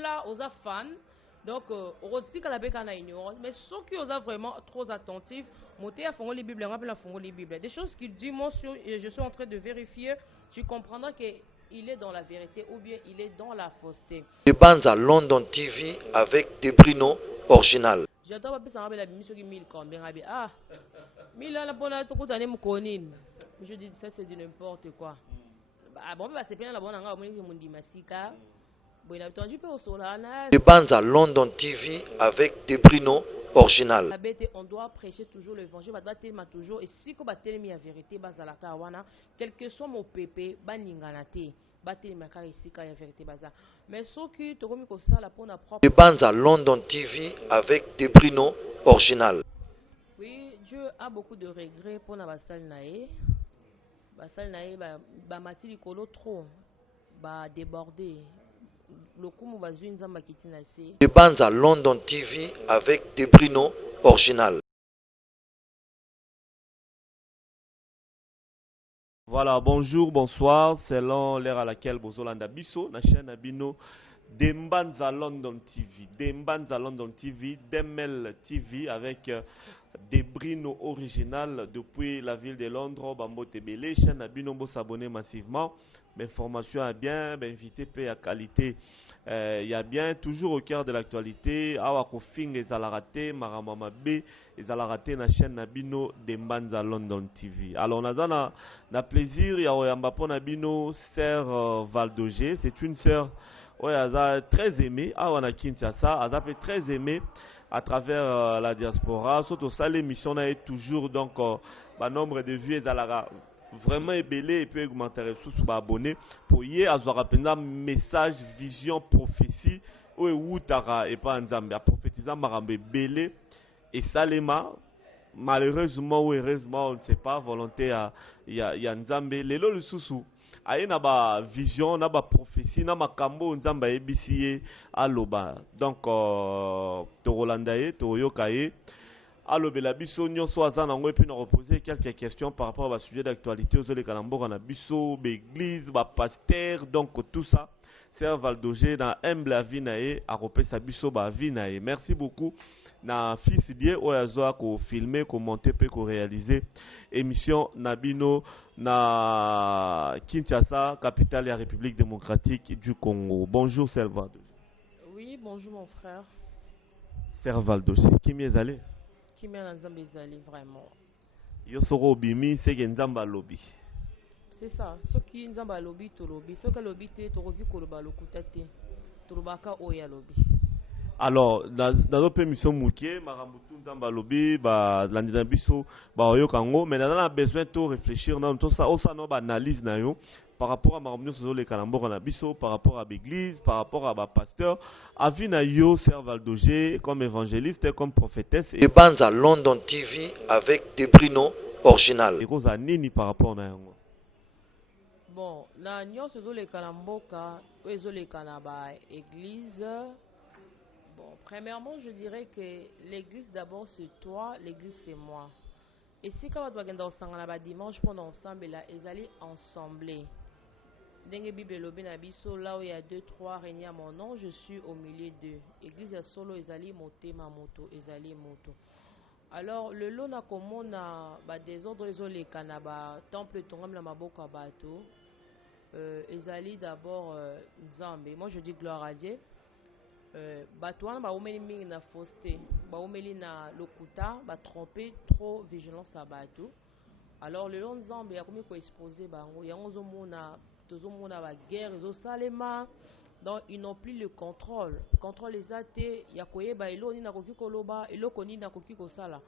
Là, aux fans, donc, on dit qu'à la bécane a ignorance, mais ceux qui sont vraiment trop attentifs, monter à fond les Bibles, on appelle à fond les Bibles. Des choses qu'il dit, moi, je suis en train de vérifier, tu comprendras qu'il est dans la vérité ou bien il est dans la fausseté. Des bandes à London TV avec des Bruno original. J'attends pas plus en la mission qui 1000 combien. Ah, 1000 là, pour la tout année, je dis, ça c'est du n'importe quoi. Ah bon, c'est bien la bonne en gros, mon dit massika. Des bandes à London TV avec des Bruno original. On doit prêcher toujours l'évangile, toujours, et si on a la vérité, quel que soit mon pépé, mais ceux qui te remettent ça pour la propre. Des bandes à London TV avec des Bruno original. Oui, Dieu a beaucoup de regrets pour la basal nae. Basal nae, mati likolo trop, débordé. Des bandes à London TV avec des Bruno original. Voilà, bonjour, bonsoir, selon l'heure à laquelle Bozolanda Bisso, la chaîne Abino, Dembanza London TV, Dembanza London TV, Demel TV avec des Bruno original depuis la ville de Londres, Bambo Tebele, chaîne Abino, vous s'abonner massivement, mais formation à bien, invité paix à qualité. Il y a bien toujours au cœur de l'actualité awa kofing ezalaraté maramama B ezalaraté na chaîne Nabino Dembanza London TV. Alors na plaisir ya oyamba po Nabino sœur Valdogé, c'est une sœur très aimée awa na Kinshasa, elle a très aimée à travers la diaspora, surtout ça l'émission est toujours donc nombre de vues ezalara vraiment ébélé et puis augmenter sous abonné pour y avoir un message vision prophétie ou tara et pas nzambe a prophétisant marambe belé et salema malheureusement ou heureusement on ne sait pas volonté ya nzambe lelo le sous aye na ba vision na ba prophétie na makambo nzamba ebisiye aloba donc to rolandaye to yokaye. Alors, la biso nyonso aza nango et puis nous reposer quelques questions par rapport à sujet d'actualité aux les kalambo na biso l'église ba pasteur donc tout ça c'est Valdogé dans humble avis nae a repesa biso ba vie nae. Merci beaucoup na fils die oyazo ko filmer ko monter pe ko réaliser émission Nabino na Kinshasa capitale de la République démocratique du Congo. Bonjour Sœur Valdogé. Oui, bonjour mon frère. Sœur Valdogé, qui m'y est allé? Qui m'a l'ensemble vraiment. Yo soro bimi seke nzamba lobby. C'est ça. Ce qui nzamba lobby to lobby. Ce que lobby te to revu ko loba lokuta te. To lobaka oya lobby. Alors dans notre émission mukie marambutu nzamba lobby ba landina biso ba oyo kango mais on a besoin de réfléchir dans tout ça no ba analyse na yo par rapport à marambutu sur les kalambo na biso par rapport à l'église par rapport à ba pasteur avi na yo Sœur Valdogé comme évangéliste et comme prophétesse des bandes à London TV avec des Bruno original et cause à nini par rapport na yango. Bon na nyonso zo les kalamboka ozo les kanaba église. Bon, premièrement, je dirais que l'église d'abord c'est toi, l'église c'est moi. Et si quand on va au dimanche pendant ensemble là, ils allaient ensemble. Dengue Bible lobi na biso là où il y a 2-3 régnent à mon nom, je suis au milieu d'eux. Église à solo ils allaient monter ma moto, ils allaient moto. Alors le lot na comment na ba désordre les kanaba temple tongam la maboko bato. Ils allaient d'abord Nzambe. Moi je dis gloire à Dieu. Bato wana baomeli mingi na fausseté baomeli na lokuta batrompe trop vigilance à bato. Alors le long nzambe yakomi ko exposer bango yango tozomona ba guerre ezosalema donc ils n'ont plus le contrôle ezate ya koyeba eloko nini nakoki koloba eloko nini nakoki kosala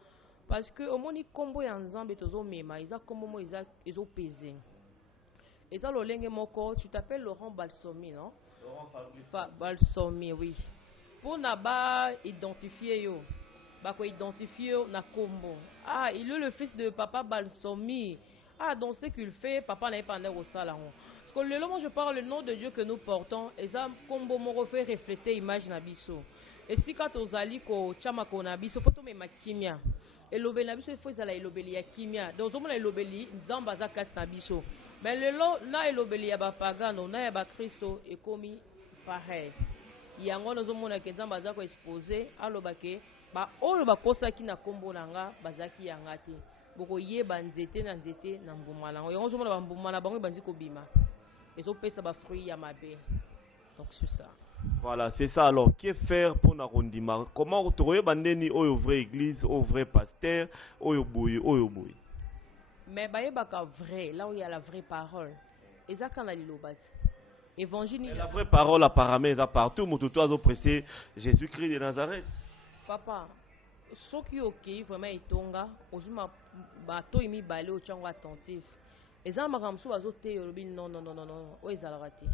parce que omoni kombo ya nzambe tozomema eza kombo mo ezopese eza lolenge moko tu t'appelles Laurent Balsomi non Balsomi, oui. Pour naba identifier yo, bako identifier yo na kombo. Ah, il est le fils de papa Balsomi. Ah, donc ce qu'il fait, papa n'a pas au salon. Parce que le moment je parle le nom de Dieu que nous portons, et ça kombo mo refait refléter image na biso. Et si quand aux ali ko chama ko na biso, faut me makimia. Et l'obéli na biso il faut ezala elobeli ya kimia. Donc on a elobeli nzamba za kat na biso. Mais le lot na elobeli ya ba pagano na ya ba Christo et komi pareil. yango nazomona ke nzambe aza koexpose aloba ke oyo bakosaki na kombo na nga bazalaki yanga te bokoyeba nzete na nzete na mbuma nango yango ozomona bambuma na bango ebandi kobima ezopesa bafruit ya mabe. Donc c'est ça. Voilà, c'est ça. Alors, que faire pour Narondima? Comment retrouver bandeni au vrai église, au vrai pasteur, au boy. Mais bayebaka vrai, là où il y a la vraie parole. Et ça quand ali lobati. Évangile. La vraie parole apparemment est partout. Moutoutou a pressé Jésus-Christ de Nazareth. Papa, ce qui est ok, vraiment etonga, ozuma bato imi balé au chango attentif. Et ça makamso bazote yolobi non. O ezalakati.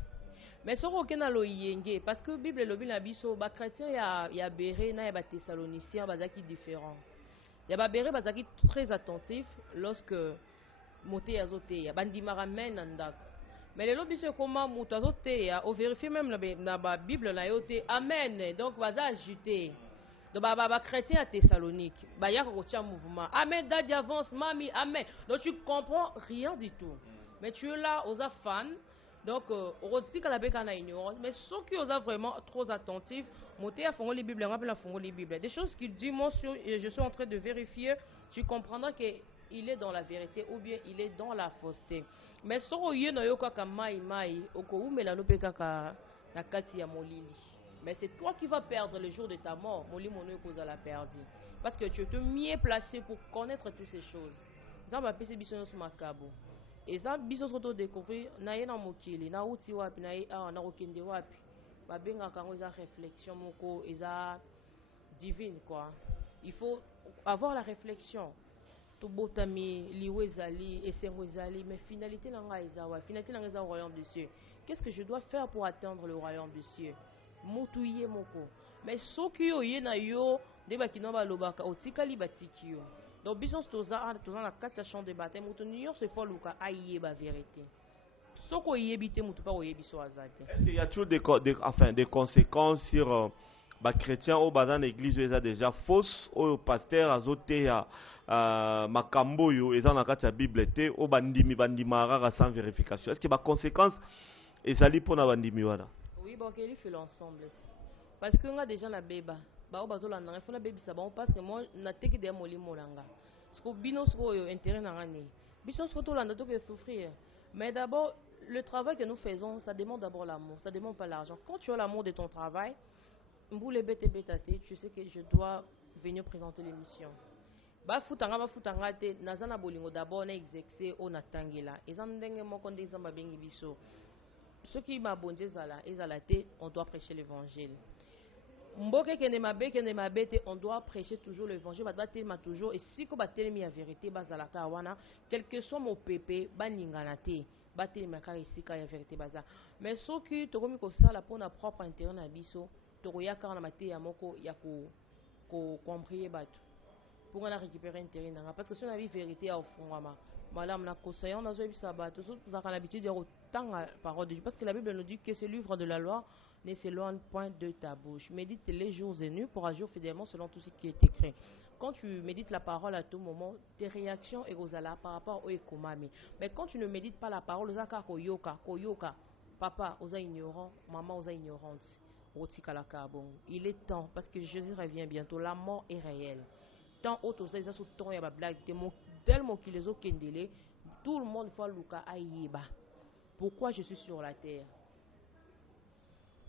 Mais ce qu'on a lo yenge parce que Bible lobi na biso ba chrétien ya béré na ya ba thessaloniciens bazaki différent. Ya ba béré bazaki très attentif lorsque moté azote ya bandimara men ndak. Mais le lobi se comment moto azote ya o vérifier même na ba Bible na yote amen. Donc baza ajouter. Donc ba chrétien à Thessalonique, ba ya ko tia mouvement. Amen dadi avance mami amen. Donc tu comprends rien du tout. Mais tu es là aux fans. Donc, on dit que la béque en a ignorance, mais ceux qui sont vraiment trop attentifs, monter à fond les Bibles, on appelle à fond les Bibles. Des choses qu'il dit, moi, je suis en train de vérifier, tu comprendras qu'il est dans la vérité ou bien il est dans la fausseté. Mais ce qui est mais c'est toi qui vas perdre le jour de ta mort. Parce que tu es mieux placé pour connaître toutes ces choses. Ça va passer bisous sur ma cabo. Et ça, biso soto découvrir na yena mokili na uti wapi na na okende wapi ba benga kango za réflexion moko eza divine quoi. Il faut avoir la réflexion to botami liwe zali esengo zali mais finalité na nga eza wa finalité na nga eza au royaume des cieux. Qu'est-ce que je dois faire pour atteindre le royaume des cieux? Mutuye moko mais soki yo ye na yo de bakino ba lobaka otikali batiki yo. Donc, bisons tous à la 4 champs de bataille, nous tenons ce fol ou aïe la vérité. Ce qu'on y évite, nous pas y éviter. Est-ce qu'il y a toujours des conséquences sur les chrétiens au bas dans l'église où ils ont déjà fausse, au pasteur azoté à makambo yo, ils ont la Bible té au bandimara sans vérification. Est-ce qu'il y a des conséquences et ça lit pour la bandimiwada? Oui, bon, qu'il fait l'ensemble. Parce que on a déjà la béba. Ba obazola na fona baby sabon parce que moi na teki de molimo langa parce que bino so intérêt na ngani biso so to landa to que souffrir mais d'abord le travail que nous faisons ça demande d'abord l'amour, ça demande pas l'argent. Quand tu as l'amour de ton travail mboule bete betate tu sais que je dois venir présenter l'émission ba futanga te nazana bolingo d'abord na exercer on atangela ezandenge moko ndeza mabengi biso ceux qui m'a bonje ezala te on doit prêcher l'évangile. On doit prêcher toujours l'évangile, toujours et si on a la vérité, quel que soit mon pépé, mais ce qui te remet ça là pour notre propre intérêt na biso, to roya car na maté ya moko ya ko comprendre batu pour on a récupérer intérêt na parce que si on a la vérité au fond madame na conseillant na zo bisa batu so za kana habitude ya tanga parole de Dieu parce que la Bible nous dit que ce livre de la loi ne s'éloigne point de ta bouche. Médite les jours et nuits pour agir fidèlement selon tout ce qui est écrit. Quand tu médites la parole à tout moment, tes réactions égosala par rapport au ekomami. Mais quand tu ne médites pas la parole, koyoka, papa, osa ignorant, maman, osa ignorante, il est temps, parce que Jésus revient bientôt, la mort est réelle. Tant autres, osa sous ton ya blague, tellement qu'il les a kendele, tout le monde voit Luka aïeba. Pourquoi je suis sur la terre?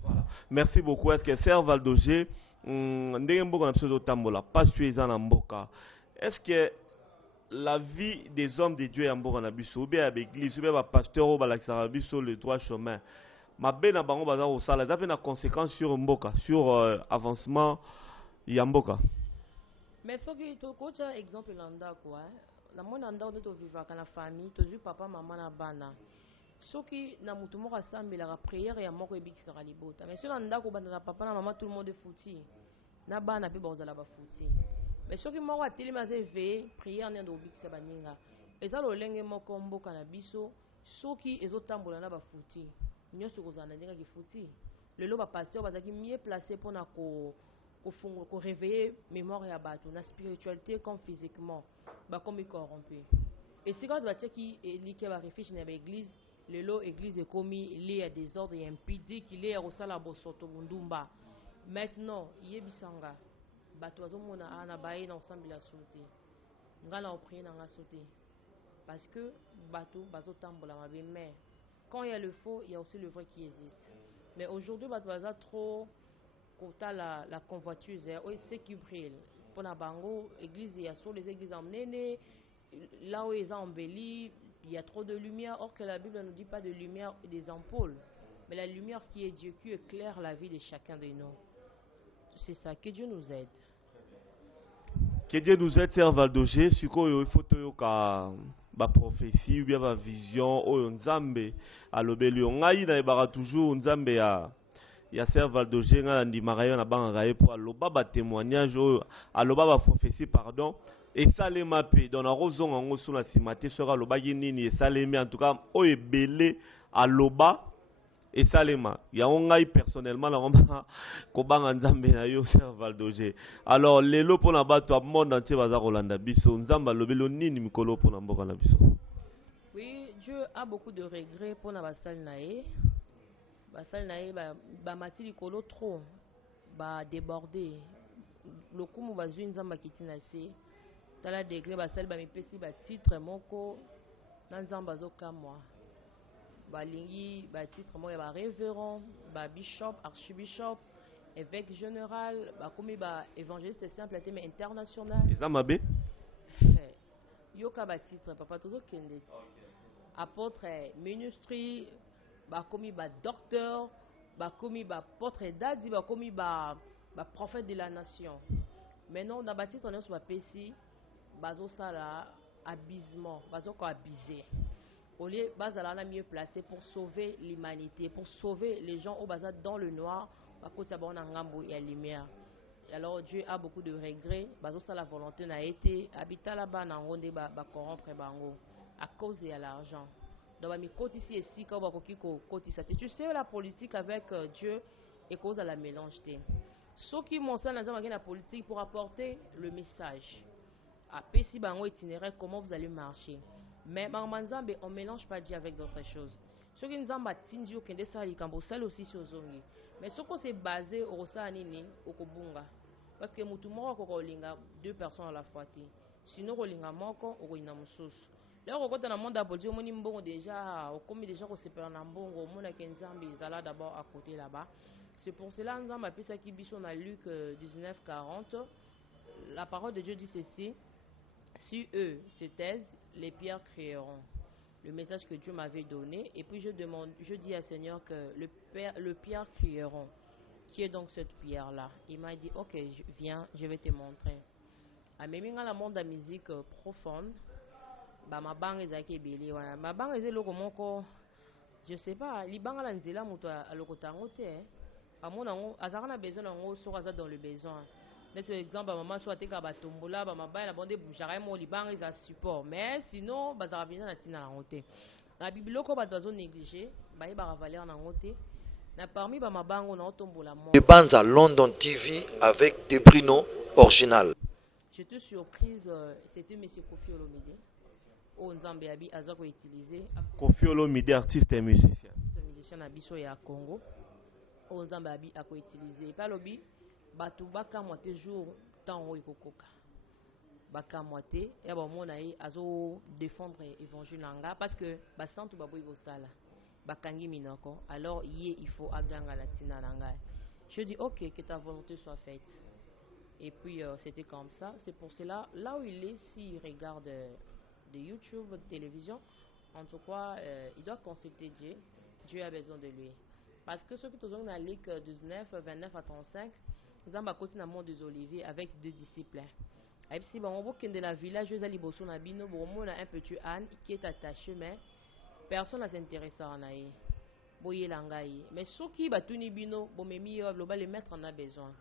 Voilà. Merci beaucoup. Est-ce que Sœur Valdogé, est-ce que la vie des hommes de Dieu est en Bouranabiso, ou bien à l'église, ou bien à pasteur, ou bien à le droit chemin, ma bena bango bazar au sala, ça fait une conséquence sur Mboka, sur avancement Yamboka. Mais il faut que tu aies un exemple landa quoi. La monde landa on est au vivre avec la famille, tu as papa, maman, na bana. Soki na mutu moko asambela la prière ya moko ebikisaka libota mais soki na ndako banda na papa na maman tout le monde est fouti na bana pe bazala ba fouti mais soki moko atelema ze veiller prière nendo obikisa baninga eza lolenge moko mboka na biso soki ezotambola na ba fouti nyonso kozana ndenga ki fouti lelo ba pasteur bazaki mieux placé pour na ko réveiller mémoire ya bato na spiritualité comme physiquement ba comme corrompu et si quand tu vas checker liké ba refuge na ba église le lot église est commis il y a des ordres impudiques il y a au sala bosoto bundumba Maintenant, yebisanga bato azomona ana baye na ensemble la sauté. Ngala oprie na nga sauté. Parce que bato bazotambola mabe, mais quand il y a le faux, il y a aussi le vrai qui existe. Mais aujourd'hui bato baza trop kota la convoituse, c'est qui brille. Pour la bango, église, il y a sur les églises emmenées, là où ils ont embelli, il y a trop de lumière. Or que la Bible ne nous dit pas de lumière et des ampoules, mais la lumière qui est Dieu, qui éclaire la vie de chacun de nous. C'est ça, que Dieu nous aide. Que Dieu nous aide, Sœur Valdogé. Il faut que ba prophétie ou bien ba vision oyo nzambe alobeli ngai na ebara toujours nzambe ya Sœur Valdogé nga ndimaka yo na bangaka ye po aloba ba témoignage oyo aloba ba prophétie pardon esalema pe donc nakozonga ngo suna nsima te soki alobaki nini esalemi en tout cas oyo ebele aloba esalema yango ngai personnellement nakoma kobanga nzambe na yo Sœur Valdogé. Alors lelo mpona bato ya monde entier baza kolanda biso nzambe alobeli nini mikolo mpona mboka na biso? Oui, Dieu a beaucoup de regrets pour na basali na ye. Basali na ye ba mati likolo trop ba déborder. Lokumu bazwi nzamba kiti na se. Tala degré basali ba mipesi ba titre moko na nzamba zokamwa. Balingi ba titre mo ya ba révérend, ba bishop, archibishop, évêque général, ba komi ba évangéliste simple mais international. Ezamabe Yoka ba titre papa tozo kende. Apôtre ministry, ba komi ba docteur, ba komi ba apôtre dadi, ba komi ba prophète de la nation. Maintenant na ba titre on soit pesi bazo sala abisement, bazo ko abiser. Au lieu bazala mieux placé pour sauver l'humanité, pour sauver les gens au bazar dans le noir, à cause de la lumière. Alors Dieu a beaucoup de regrets, bazo ça la volonté n'a été habitat là-bas na ronde ba corrompre bango à cause de l'argent. Donc mi côté ici et si quand ba côté ça. Tu sais la politique avec Dieu et cause de la mélange té. Ceux qui m'ont ça dans la politique pour apporter le message. À Pessi bango itinéraire comment vous allez marcher. Mais Manzambe, on ne mélange pas Dieu avec d'autres choses. Ce qui nous a tindu au Kende Sali Kambo, celle aussi sur Zongi. Mais ce qu'on s'est basé au Rosanini, au Kobunga. Parce que Moutoumora Kolinga, deux personnes à la fois. Sinon, Kolinga Moko, au Koinamusus. Là, on regarde dans le monde d'Aboldi, on a déjà, comme déjà, on s'est perdu en Bongo, on a Kenzambi, ils allaient d'abord à côté là-bas. C'est pour cela que nous avons appelé ça qui bison à Luc 19:40. La parole de Dieu dit ceci. Si eux se taisent, les pierres crieront. Le message que Dieu m'avait donné. Et puis je dis à Seigneur que le pierre crieront. Qui est donc cette pierre-là? Il m'a dit, ok, viens, je vais te montrer. À même dans le monde de la musique profonde, ma banque est à belé. Ma banque est le comment je sais pas. Les banques à l'anzela muto à l'okotangote. À mon an, azarana besoin d'en sur dans le besoin. Par exemple, maman soit teka batombola, maman la bande bouchara mo liban ils a support. Mais sinon, bazara vient na tina na ngote. La Bible ko ba dozo négliger, ba y ba valeur na ngote. Na parmi ba mabango na otombola mo. De Banza London TV avec des Bruno original. J'étais surprise, c'était monsieur Kofi Olomide. O Nzambe abi azako utiliser. Kofi Olomide artiste et musicien. Musicien na biso ya Congo. O Nzambe abi ako utiliser. Pas lobi bato bakamwa te jour temps oyo kokoka bakamwa te ya bamona ye azo défendre évangile nanga parce que basantu baboyi kosala bakangi minoko alors ye il faut aganga la tina nanga. Je dis ok, que ta volonté soit faite. Et puis c'était comme ça. C'est pour cela là où il est, s'il regarde de YouTube, de télévision, en tout cas il doit consulter Dieu. Dieu a besoin de lui parce que ceux qui sont dans Luc 19 29 à 35 Zamba côté na monde des oliviers avec deux disciples. Et puis bon, on voit que dans la village les aliboso na bino, bon on a un petit âne qui est attaché mais personne ne s'intéresse à naï. Boye langai. Mais ceux qui batuni bino, bon memi le maître en a besoin.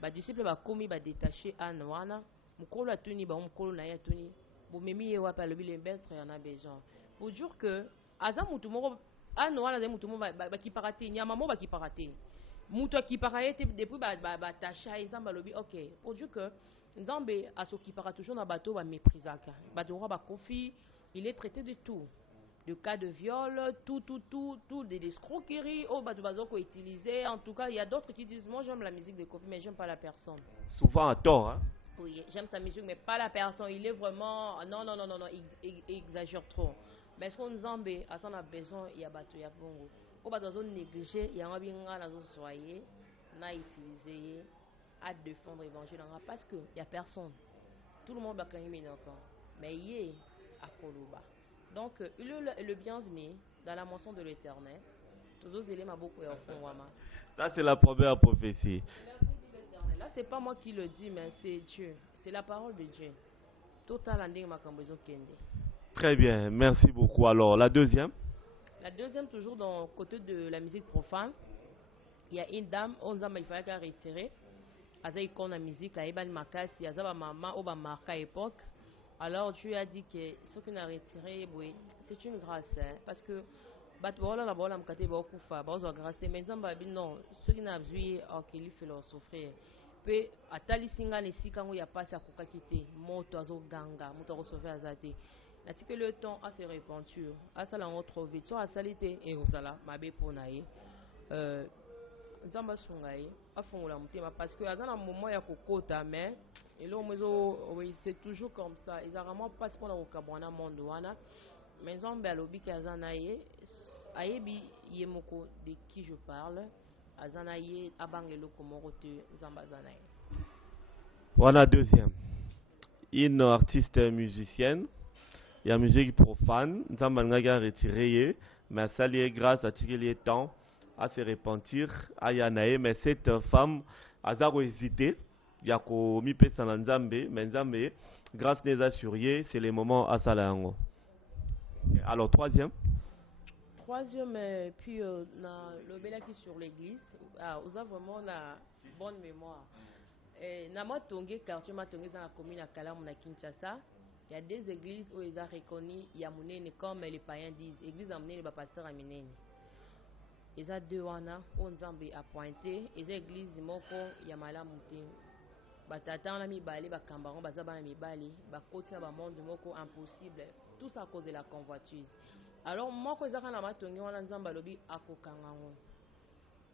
Ba disciple ba komi ba détaché âne wana, mukolo atuni ba mukolo na ya tuni. Bon memi ye wa pa le maître en a besoin. Pour dire que azam mutu moko âne wana za mutu mo ba ki parate, nyama mo ba ki parate. Mouto qui paraît depuis tacha Nzamba lobi ok pour dire que Nzambe a ce qui paraît toujours dans bateau va méprisaka bateau va confi il est traité de tout de cas de viol, tout, des escroqueries, oh, qu'on utiliser. En tout cas, il y a d'autres qui disent, moi j'aime la musique de Kofi, mais j'aime pas la personne. Souvent à tort, hein? Oui, j'aime sa musique, mais pas la personne. Il est vraiment, non, il exagère trop. Mais ce qu'on nous en à ça on a besoin, il y a battu, il y a bongo. Quand on a négligé, il y a un bien à soyer, n'a utilisé, à défendre l'évangile, parce qu'il n'y a personne. Tout le monde va quand même mais il est à Koloba. Donc, il est le bienvenu dans la mention de l'Éternel. Tous les éléments beaucoup et au fond. Ça, c'est la première prophétie. Là, c'est pas moi qui le dis, mais c'est Dieu. C'est la parole de Dieu. Total ending makambezo kende. Très bien, merci beaucoup. Alors, la deuxième? La deuxième, toujours dans le côté de la musique profane. Il y a une dame, il fallait qu'elle retire. Elle a icône la musique, elle a une makasi, elle a maman, elle a marqué à l'époque. Alors Dieu a dit que ce qu'on a retiré, oui, c'est une grâce, hein, parce que batouala la bola mkate ba okufa ba ozo grâce mais nzamba bi non ce qui n'a vu okeli fait leur souffrir pe atali singa ne sika ngo ya passe akoka kite moto azo ganga moto azo sauver azate na tike le temps à se repentir à ça la autre vite so asalite et osala mabe ponaye nzamba sungaye afongola mutema parce que azana moment ya kokota mais et là oui c'est toujours comme ça ils rarement pas pour la okabwana monde wana mais nzamba alobi ke azanaye ayebi yemoko de qui je parle azanaye abangelo komoko te nzamba azanaye. Voilà deuxième. Une artiste musicienne, il y a musique profane, nzamba ngaga retiré mais ça lié grâce à tirer temps à se repentir à Yanae, mais cette femme a hésité, il y a mis pesa na nzambe, mais nzambe grâce n'est assurée, c'est le moment à Salango. Alors troisième. Troisième, puis na lobela qui sur l'église, on a vraiment la bonne mémoire. Na Matonge, quartier Matonge dans la commune à Kalamu na Kinshasa, il y a des églises où ils ont reconnu Yamunene comme les païens disent, église Yamunene ba pasteur Aminene. Ils ont deux wana, on Nzambe a pointé, ils ont église moko Yamala Mouté. Batata na mibali ba kambaron baza bana mibali, ba koti na ba monde moko impossible, tout ça à cause de la convoitise. Alors moi quand ezaka na Matonge wana Nzamba lobi akokanga ngo.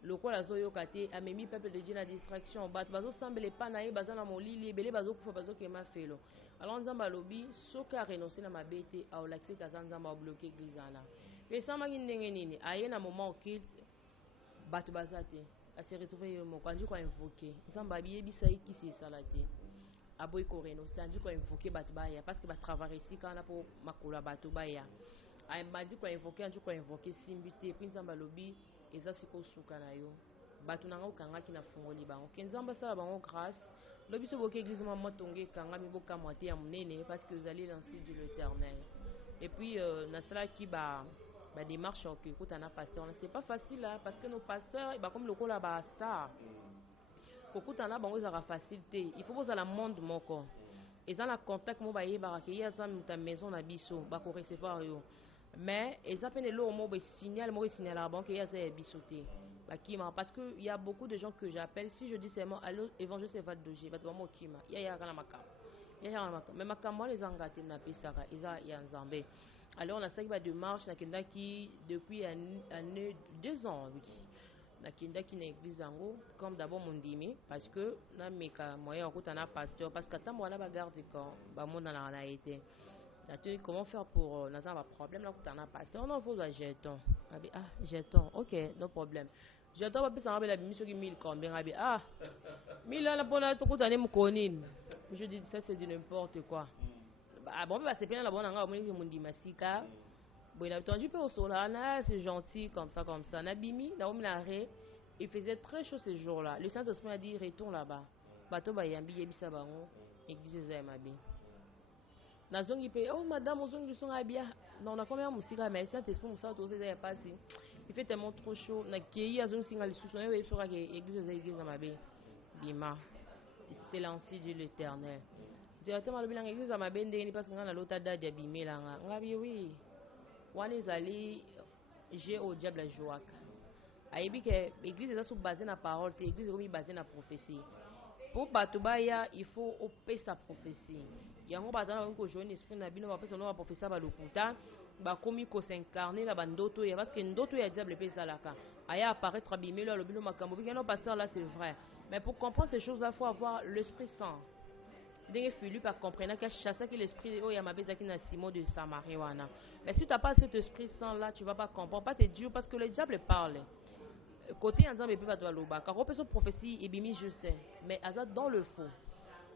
Lokola zo yoka te amemi peuple de Dieu na distraction bat bazo sambele pa na ye baza na molili ebele bazo kufa bazo kema felo. Alors Nzamba lobi soka a renoncé na mabete a olaxé ka Nzamba a bloqué église ana. Mais ça m'a ndenge nini aye na moment occulte bat bazate a se retrouver yo moko andi ko invoquer Nzamba biyebisa ki c'est ça la te. Aboy ko renoncer andi ko invoquer bat baya parce que ba travailler ici kana po makula bato baya. Ay madi ko invoquer andi ko invoquer simbité puis Nzamba lobi eza siko suka na yo bato nanga okangaki na fungoli bango ke Nzamba sala bango grâce lobi so boke église ma Matonge kanga mi boka moitié ya munene parce que vous allez dans le de l'Éternel et puis na sala ki ba démarche que écoute na pasteur c'est pas facile là parce que nos pasteurs ba comme lokola ba star kokuta na bango ezaka facilité il faut poser la monde moko eza na contact mo ba yeba ke ya za muta maison na biso ba ko recevoir yo. Mais ils appellent le mot signal, moi signal à banque et il y a bisoté. Parce que il y a beaucoup de gens que j'appelle si je dis seulement allô évangile c'est Valdogé, va toi moi kima. Il y a la makam. Il y a la makam. Mais makam moi les engagés na pisaka, il y a Nzambe. Alors on a ça qui va de marche na kenda qui depuis année 2 ans oui. Na kenda qui na église ango comme d'abord mon dimi parce que na meka moyen on a pasteur parce que tant moi na ba garde quand ba mon na na été. Comment faire pour n'a pas problème là que tu en as passé on en faut un jeton jeton ok no problème jeton pas plus en la mission qui 1000 combien 1000 là pour la tout année mkonine je dis ça c'est du n'importe quoi bon bah c'est bien la bonne anga mon dit masika bon il a entendu peu au solana c'est gentil comme ça na bimi na ominare il faisait très chaud ces jours là le Saint-Esprit a dit retourne là-bas bateau ba yambi yebisa bango église za mabi. Nazongi pe oh madame ozongi songa bien non na combien musika mais Saint-Esprit musa to c'est passé il fait tellement trop chaud na kei azongi singa le sous et sera que église na mabe bima c'est l'ancien de l'Éternel directement le bilan église na mabe ndeni parce que na lota date ya bimela ngabi oui wana ezali j'ai au diable à joaka ayebi que église eza sous basée na parole c'est église comme basée na prophétie pour batubaya il faut opérer sa prophétie yango bazana ko joindre esprit na bino ba pesa no ba prophétie ba lokuta bakomi ko s'incarner la bandoto ya parce que ndoto ya diable pe salaka aya apparaître abimelo alobilo makambo bikeno pasteur là c'est vrai, mais pour comprendre ces choses là faut avoir l'Esprit Saint. Dès que Philippe a compris qu'il a chassé l'esprit oh yamabeza qui na Simon de Samarie wana, mais si tu n'as pas cet Esprit Saint là tu vas pas comprendre, pas te dire parce que le diable parle côté en Zambie va doit loba car on peut se prophétie et bimi je sais mais azat dans le faux.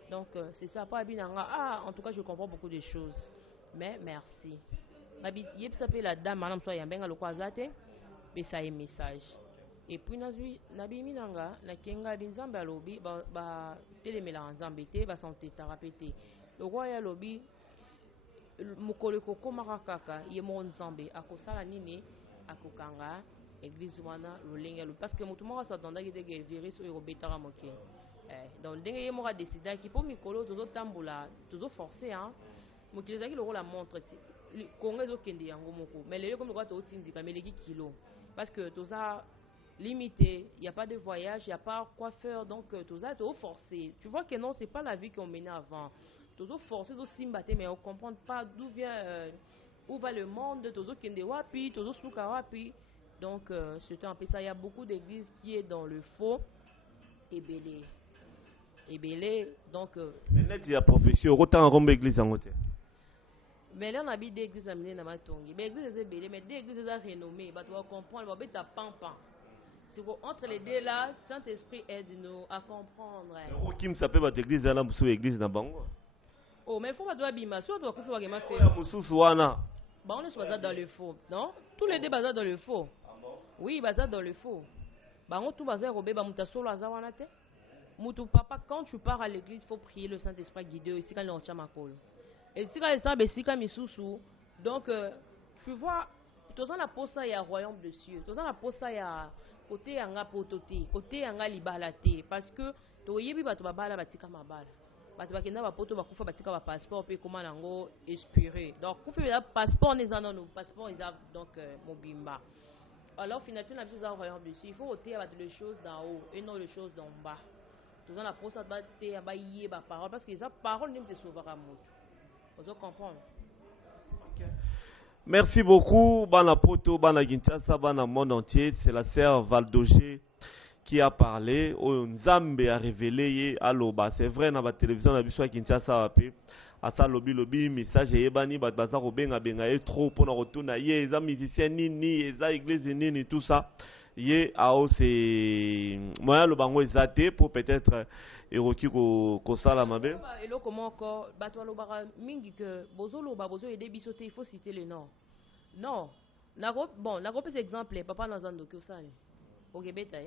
Donc c'est ça pas binanga en tout cas je comprends beaucoup de choses mais merci. Nabi yep s'appelle la dame madame soit yambenga le kwazate mais ça est message et puis nabi minanga na kenga binzambe alobi ba telemela nzambe te ba santé thérapeutique le roi ya lobi mukolo kokoma kaka ye mo nzambe akosala nini akokanga église wana lolenga parce que mutu moko s'attendait que des virus ou robetara moke donc ndenge ye moko décider ki po mikolo tozo tambola tozo forcer mokili zaki le rôle la montre Congo ezokende yango moko mais lelo comme quoi totindika meleki kilo parce que toza limité, il y a pas de voyage, il y a pas quoi faire donc toza to forcer. Tu vois que non, c'est pas la vie qu'on menait avant. Tozo forcer to simbaté mais on comprend pas d'où vient où va le monde, tozo kende wapi, tozo suka wapi. Donc c'est un peu ça, il y a beaucoup d'églises qui est dans le faux et belé donc mais net il y a profession autant rombe église en côté. Mais là on a des églises amenées na matongi. Mais églises c'est belé mais des églises ça renommées, bah tu vas comprendre, bah beta pampan. C'est entre les deux là, Saint-Esprit aide-nous à comprendre. Qui me s'appelle votre église là, musu église na bango. Oh mais faut pas doit bima, soit doit kufa bagema faire. Musu wana. Bah on est basé dans le faux, non? Tous les deux basés dans le faux. Oui, basé dans le faux. Bah on tout basé robé ba muta solo azawana te. Mutu papa quand tu pars à l'église, faut prier le Saint-Esprit guider ici quand on tient ma colle. Et si quand ça besika misusu. Donc tu vois, tous en la posa ya royaume de cieux. Tous en la posa ya côté yanga pototé, côté yanga libalate parce que to yebi bato babala batika mabala. Bato bakenda ba poto bakufa batika ba passeport pe comment nango expirer. Donc kufa ba passeport les non passeport ils donc mobimba. Alors finalement la chose au royaume de cieux, il faut ôter les choses d'en haut et non les choses d'en bas. Tous en la posa ba te ba yé ba parole parce que les paroles ne te sauvera moto. Vous comprendre. Merci beaucoup, Bana Poto, Bana Ginchasa, Bana monde entier. C'est la sœur Valdogé qui a parlé. Nzambe a révélé Aloba. C'est vrai, dans la télévision, on a vu sur Kinshasa, à ça, lobby, message, et bani, baza, robenga, benga, et trop, pour nous retourner, yé, les musiciens, ni, les églises, ni, tout ça. Yé, ao, c'est, moi, le bango est zaté pour peut-être, éroquer ko sala mabe. Et là, comment encore, bato alobara, mingi que, bozo loba, bozo et débisoté, il faut citer le nom. Non, bon, la groupe exemple, papa dans un docu ça, ok, beta,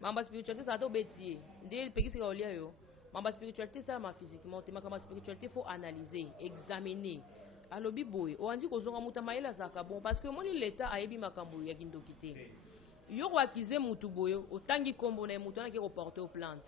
ma spiritualité ça a été obéti, dès le pays c'est au lieu, ma spiritualité ça ma physiquement, ma spiritualité faut analyser, examiner. Alors biboy, on dit qu'on a muta maïla ça bon parce que moi l'état a ébi makambo ya kindo kité. Yo wakize mutu boyo, otangi kombo na mutu na ki reporter aux plantes.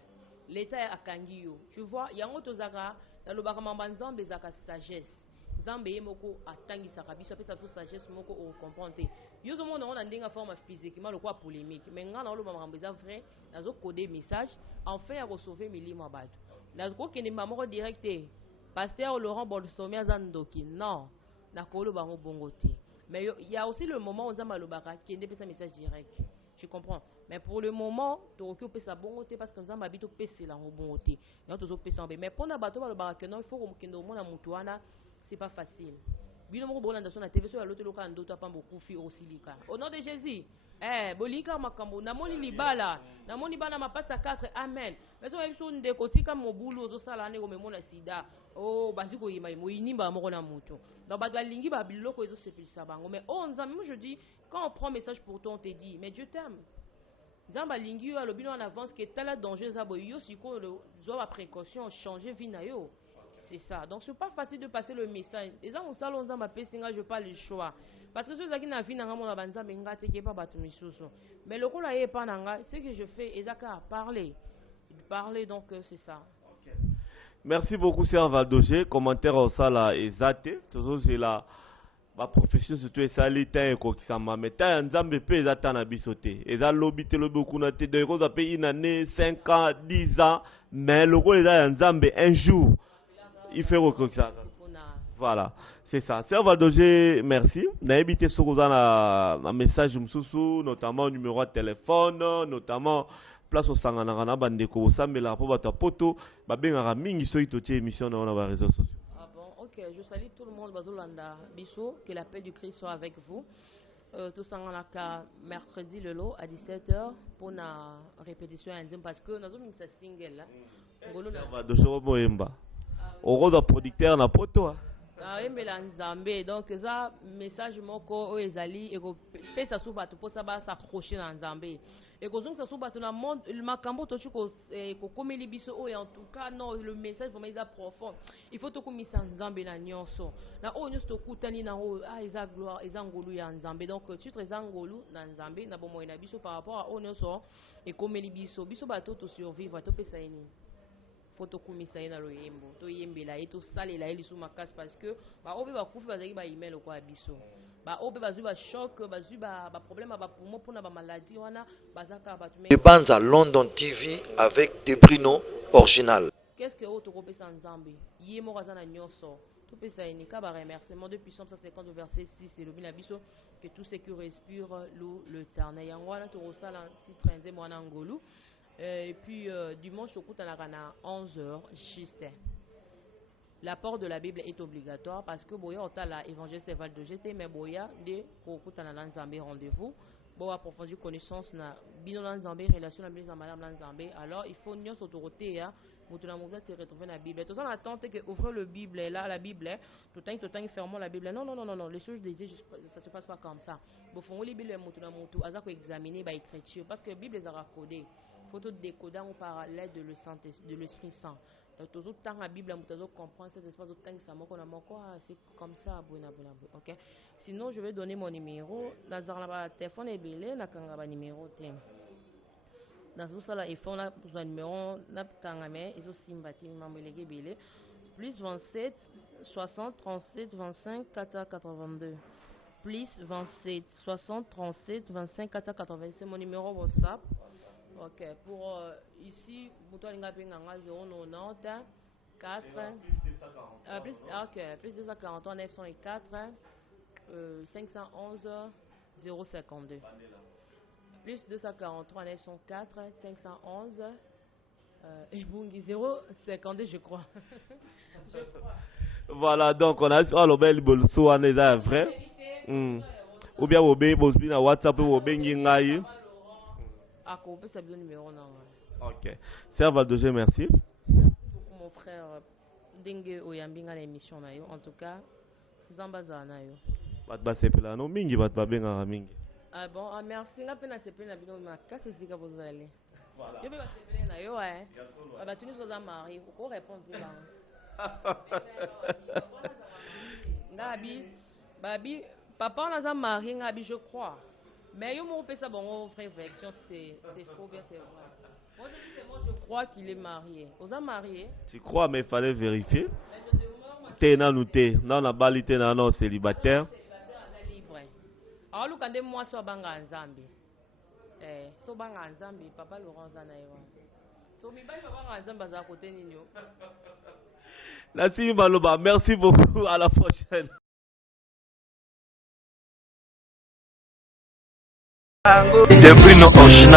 L'état a kangi yo. Tu vois, yango tozaka, na lobaka mamba nzambe zaka sagesse. Nzambe moko atangi saka biso pe sa tout sagesse moko on comprendre. Yo zo mona on a ndinga forme physiquement le quoi polémique. Mais ngana lo mamba za vrai, nazo coder message, enfin ya sauver milima bato. Nazo kende mamoko directé. Pasteur Laurent Bolsomé Zandoki. Non, na kolo bango bongote. Mais il y a aussi le moment où nzamba lobaka kende pe sa message direct. Tu comprends? Mais pour le moment, tu occupes sa bonté parce que nous avons habité au PC la bonté. Nous avons PC mais pour na bateau le barak non il faut que nous mona mutuana, c'est pas facile. Bino mo bolanda sur la TV sur l'autre local ndoto pas beaucoup fi aussi lika. Au nom de Jésus. Bolika makambo na moni libala, na moni bana mapasa 4 amen. Mais so biso ndeko tika mobulu ozo sala ne ko memona sida. Oh baziko yima mo inimba moko na mutu. Donc ba lingi ba biloko ezo sepelisa bango mais oh nzambe moi je dis quand on prend message pour toi on te dit mais Dieu t'aime. Nzamba lingi yo alobino en avance que tala danger za boyo siko zo ba précaution changer vie na yo. C'est ça. Donc c'est pas facile de passer le message. Les gens au salon nzamba pesinga je pas le choix. Parce que ceux qui na vie na ngamo banza benga te ke pas batu misusu. Mais le kola ye pa nanga, ce que je fais ezaka parler. Parler donc c'est ça. Okay. Merci beaucoup Sœur Valdogé, commentaire au sala ezate. Toujours c'est la ma profession surtout esa lita eko kisama meta nzambe pe ezata na bisote. Eza lobi te lobi kuna te de ko za pe une année 5 ans, 10 ans, mais le ko eza nzambe un jour il fait reconnaître ça. Voilà. C'est ça. Sœur Valdogé, merci. N'a évité ce qu'on a un message msusu, notamment numéro de téléphone, notamment place au sanganana bandeko sambela po bata poto ba bengara mingi so itotie émission dans les réseaux sociaux. Ah bon, OK, je salue tout le monde bazolanda biso, que l'appel du Christ soit avec vous. Tout ça mercredi le lot à 17h pour la répétition indien parce que nous avons une single là. Ngolo na va de jour moemba. Au rôle de producteur na poto. Embela Nzambe, donc ça message moko ezali et ko pesa sou bato pour ça ba s'accrocher na Nzambe. Et ko zonga sou bato na monde le makambo to chuko ko komeli biso o en tout cas non le message vraiment est profond. Il faut to komisa Nzambe na nyonso. Na o nyonso to kutani na o eza gloire eza ngolu ya Nzambe. Donc tu très ngolu na Nzambe na bomo na biso par rapport à o nyonso et komeli biso biso bato to survivre to pesa ini. Photo kumisa ina lo yembo to yembela eto salela eli sous makas parce que ba obe ba kufi bazaki ba email ko abiso ba obe bazu ba choc bazu ba problème ba poumon pour na ba maladie wana bazaka ba tume De Banza London TV avec des Bruno original. Qu'est-ce que autre kopé sans Nzambe yemo kazana nyoso to pesa ini ka ba remerciement de puissance 150 verset 6 et le binabiso que tout ce qui respire l'eau le ternel yangwana to rosala titre nze mwana ngolu. Et puis dimanche au coup à 11h juste. L'apport de la Bible est obligatoire parce que boya ota la évangéliste Val de GT mais boya de kokuta na Nzambe rendez-vous bo approfondir connaissance na bino na Nzambe relation na bino na madame Nzambe. Alors il faut nyonso autorité ya mutu na mutu se retrouver na Bible. Tout ça attente que ouvrir le Bible là la Bible tout temps fermons la Bible. Non, les choses de Dieu ça se passe pas comme ça. Bo fongoli Bible mutu na mutu azako examiner ba écriture parce que la Bible est codée. Faut décoder par l'aide de l'Esprit Saint. Donc tout le temps la Bible vous comprendre cet espace de temps ça c'est comme ça OK. Sinon je vais donner mon numéro dans le téléphone et belé na kanga numéro thème. Dans tout ça là il faut un numéro na kanga mais ils aussi mbati mambelégué belé plus 27 60 37 25 482 plus 27 60 37 25 480 c'est mon numéro WhatsApp. OK, pour ici, Mouto Lingapinga 090 4 plus 243 904 511 052 plus 243 904 511 et Bungi 052 je crois. Voilà, donc on a le bel bolso en est vrai. Ou bien au bé bosbi na WhatsApp ou bengi ngai. Ok. Sœur Valdogé, merci. Mon frère Dengue Oyambinga l'émission na yo. En tout cas, Zambaza na yo. Bat sepela no mingi bat babenga mingi. Ah bon, merci nga pena sepela na bino na kasa sika bozali. Voilà. Yo be ba sepela na yo Ba tuni so za mari, ko répondre là. Ngabi babi papa na za mari ngabi je crois. Mais yo mon ça bon frère version c'est faux bien c'est vrai. Moi je crois qu'il est marié. Vous êtes marié? Tu crois mais il fallait vérifier. T'es na nouté, non la balité na non célibataire. Libre. Alors lu kande moi so banga Nzambe. So banga Nzambe papa Laurent Zanaïwa. So mi banga banga Nzambe za côté ninyo. Merci Maloba, merci beaucoup, à la prochaine. Des Bruno original.